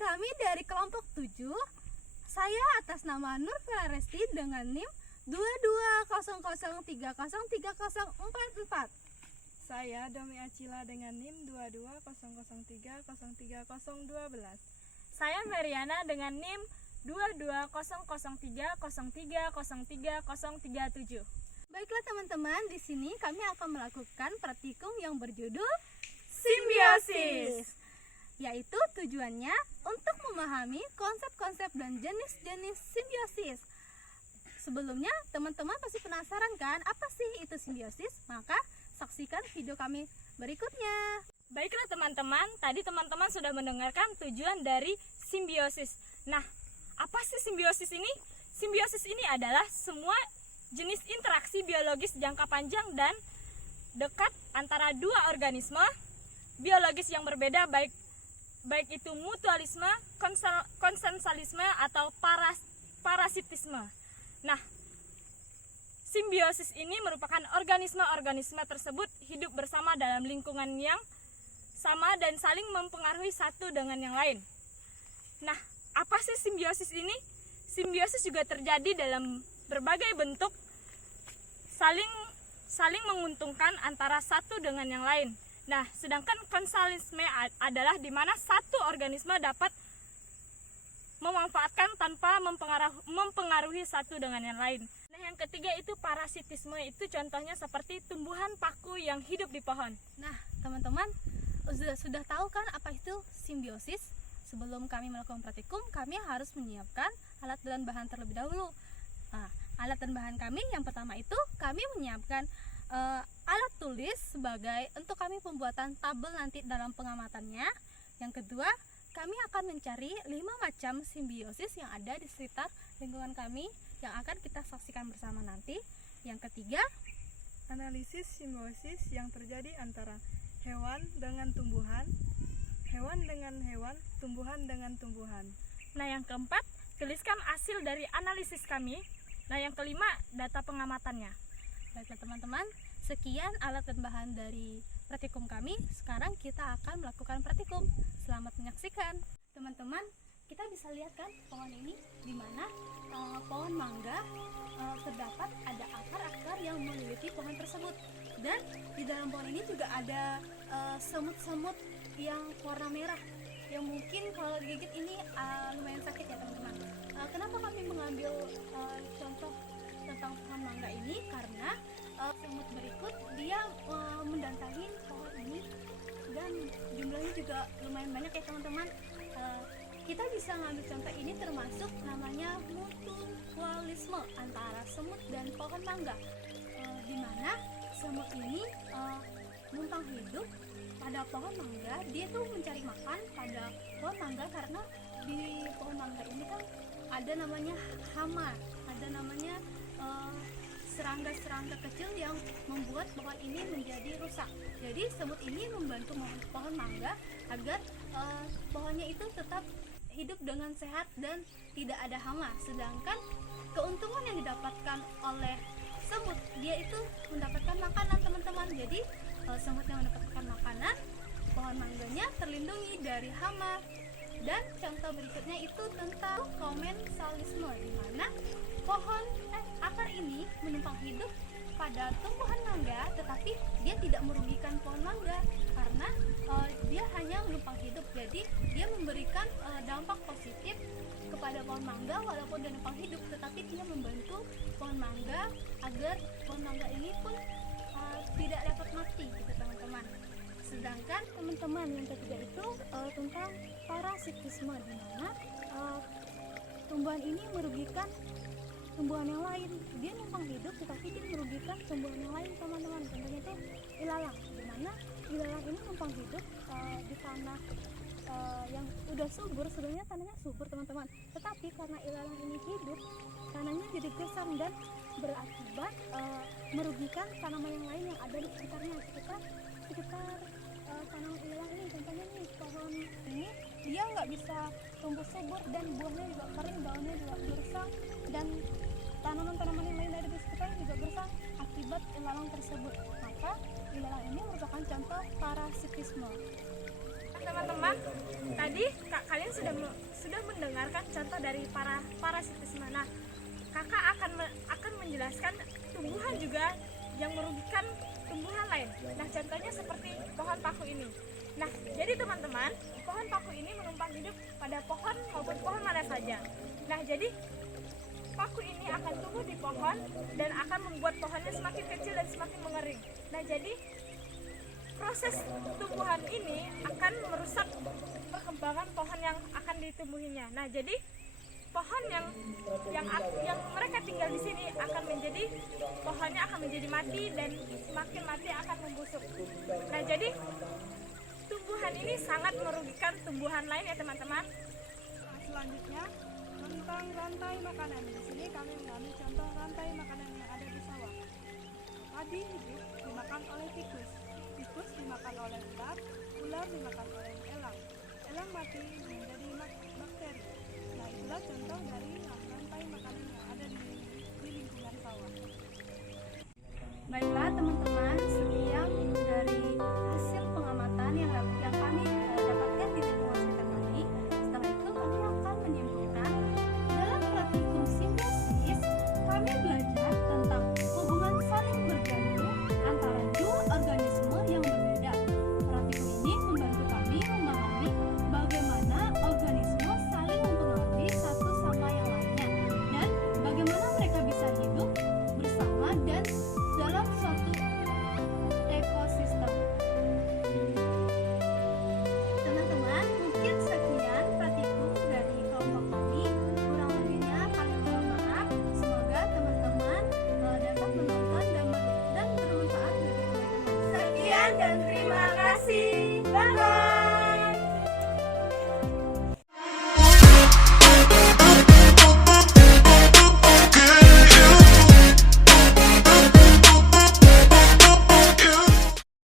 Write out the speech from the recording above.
kami dari kelompok 7. Saya atas nama Nur Felaresti dengan NIM 2200303044. Saya Domi Acila dengan NIM 2200303012. Saya Meriana dengan NIM 220030303037. Baiklah teman-teman, di sini kami akan melakukan praktikum yang berjudul Simbiosis, yaitu tujuannya untuk memahami konsep-konsep dan jenis-jenis simbiosis. Sebelumnya, teman-teman pasti penasaran kan apa sih itu simbiosis? Maka saksikan video kami berikutnya. Baiklah teman-teman, tadi teman-teman sudah mendengarkan tujuan dari simbiosis. Nah, apa sih simbiosis ini? Simbiosis ini adalah semua jenis interaksi biologis jangka panjang dan dekat antara dua organisme biologis yang berbeda, baik itu mutualisme, konsensualisme atau parasitisme. Nah, simbiosis ini merupakan organisme-organisme tersebut hidup bersama dalam lingkungan yang sama dan saling mempengaruhi satu dengan yang lain. Nah, apa sih simbiosis ini? Simbiosis juga terjadi dalam berbagai bentuk saling menguntungkan antara satu dengan yang lain. Nah, sedangkan konsensualisme adalah di mana satu organisme dapat memanfaatkan tanpa mempengaruhi satu dengan yang lain. Nah, yang ketiga itu parasitisme, itu contohnya seperti tumbuhan paku yang hidup di pohon. Nah, teman-teman sudah tahu kan apa itu simbiosis? Sebelum kami melakukan praktikum, kami harus menyiapkan alat dan bahan terlebih dahulu. Nah, alat dan bahan kami yang pertama itu kami menyiapkan alat tulis sebagai untuk kami pembuatan tabel nanti dalam pengamatannya. Yang kedua, kami akan mencari 5 macam simbiosis yang ada di sekitar lingkungan kami yang akan kita saksikan bersama nanti. Yang ketiga, Analisis simbiosis yang terjadi antara hewan dengan tumbuhan, hewan dengan hewan, tumbuhan dengan tumbuhan. Nah, yang keempat, tuliskan hasil dari analisis kami. Nah, yang kelima, data pengamatannya. baiklah teman-teman, sekian alat dan bahan dari praktikum kami. Sekarang kita akan melakukan praktikum. Selamat menyaksikan. Teman-teman, kita bisa lihat kan pohon ini, di mana pohon mangga terdapat ada akar-akar yang melilitti pohon tersebut. Dan di dalam pohon ini juga ada semut-semut yang warna merah, yang mungkin kalau digigit ini lumayan sakit ya teman-teman. Kenapa kami mengambil contoh tentang pohon mangga ini? Karena semut berikut dia mendatangi pohon ini dan jumlahnya juga lumayan banyak ya teman-teman. Kita bisa ngambil contoh ini termasuk namanya mutualisme antara semut dan pohon mangga, di mana semut ini numpang hidup pada pohon mangga. Dia tuh mencari makan pada pohon mangga karena di pohon mangga ini kan ada namanya hama, ada namanya serangga-serangga kecil yang membuat pohon ini menjadi rusak. Jadi semut ini membantu pohon mangga agar pohonnya itu tetap hidup dengan sehat dan tidak ada hama. Sedangkan keuntungan yang didapatkan oleh semut, dia itu mendapatkan makanan teman-teman. Jadi semut yang mendapatkan makanan, pohon mangganya terlindungi dari hama. Dan contoh berikutnya itu tentang komensalisme, di mana pohon akar ini menumpang hidup pada tumbuhan mangga, tetapi dia tidak merugikan pohon mangga karena dia hanya menumpang hidup. Jadi dia memberikan dampak positif kepada pohon mangga walaupun dia numpang hidup, tetapi dia membantu pohon mangga agar pohon mangga ini pun tidak dapat mati gitu teman-teman. Sedangkan teman-teman yang ketiga itu tentang parasitisme, di mana tumbuhan ini merugikan tumbuhan yang lain. Dia numpang hidup tetapi dia merugikan tumbuhan yang lain teman-teman. Contohnya itu ilalang, di mana ilalang ini numpang hidup di tanah yang udah subur. Sebenarnya tanahnya subur teman-teman, tetapi karena ilalang ini hidup, tanahnya jadi gersang dan berakibat merugikan tanaman yang lain yang ada di sekitarnya, sekitar tanaman ilalang ini. Contohnya nih, pohon ini dia nggak bisa tumbuh subur dan buahnya juga kering, daunnya juga gersang, dan tanaman-tanaman yang lain dari di sekitar juga gersang akibat ilalang tersebut. Maka ilalang ini merupakan contoh parasitisme. teman-teman, tadi kalian sudah mendengarkan contoh dari parasitisme. Nah, kakak akan menjelaskan tumbuhan juga yang merugikan tumbuhan lain. Nah, contohnya seperti pohon paku ini. Nah, jadi teman-teman, pohon paku ini menumpang hidup pada pohon maupun pohon mana saja. Nah, jadi paku ini akan tumbuh di pohon dan akan membuat pohonnya semakin kecil dan semakin mengering. Nah, jadi proses tumbuhan ini akan merusak perkembangan pohon yang akan ditumbuhinya. Nah, jadi pohon yang mereka tinggal di sini akan menjadi pohonnya akan menjadi mati dan semakin mati akan membusuk. Nah, jadi tumbuhan ini sangat merugikan tumbuhan lain ya teman-teman. Selanjutnya tentang rantai makanan. Di sini kami mengambil contoh rantai makanan yang ada di sawah. Padi hidup dimakan oleh tikus, tikus dimakan oleh ular, ular dimakan oleh elang, elang mati menjadi bakteri. Nah, itulah contoh dari rantai makanan yang ada di lingkungan sawah. Baiklah teman-teman, sekian dari hasil pengamatan yang kami dapatkan di lingkungan sekitar kami. Setelah itu kami akan menyimpulkan dalam praktikum simbiosis kami belajar tentang hubungan saling bergantung antara dua organisme yang berbeda. Praktikum ini membantu kami memahami bagaimana organisme saling mempengaruhi satu sama yang lainnya dan bagaimana mereka bisa hidup bersama dan dalam suatu ekosistem. Teman-teman, mungkin sekian praktikum dari kelompok kami. Kurang lebihnya kami mohon maaf. Semoga teman-teman dapat menonton dan bermanfaat bagi teman-teman. Sekian dan terima kasih.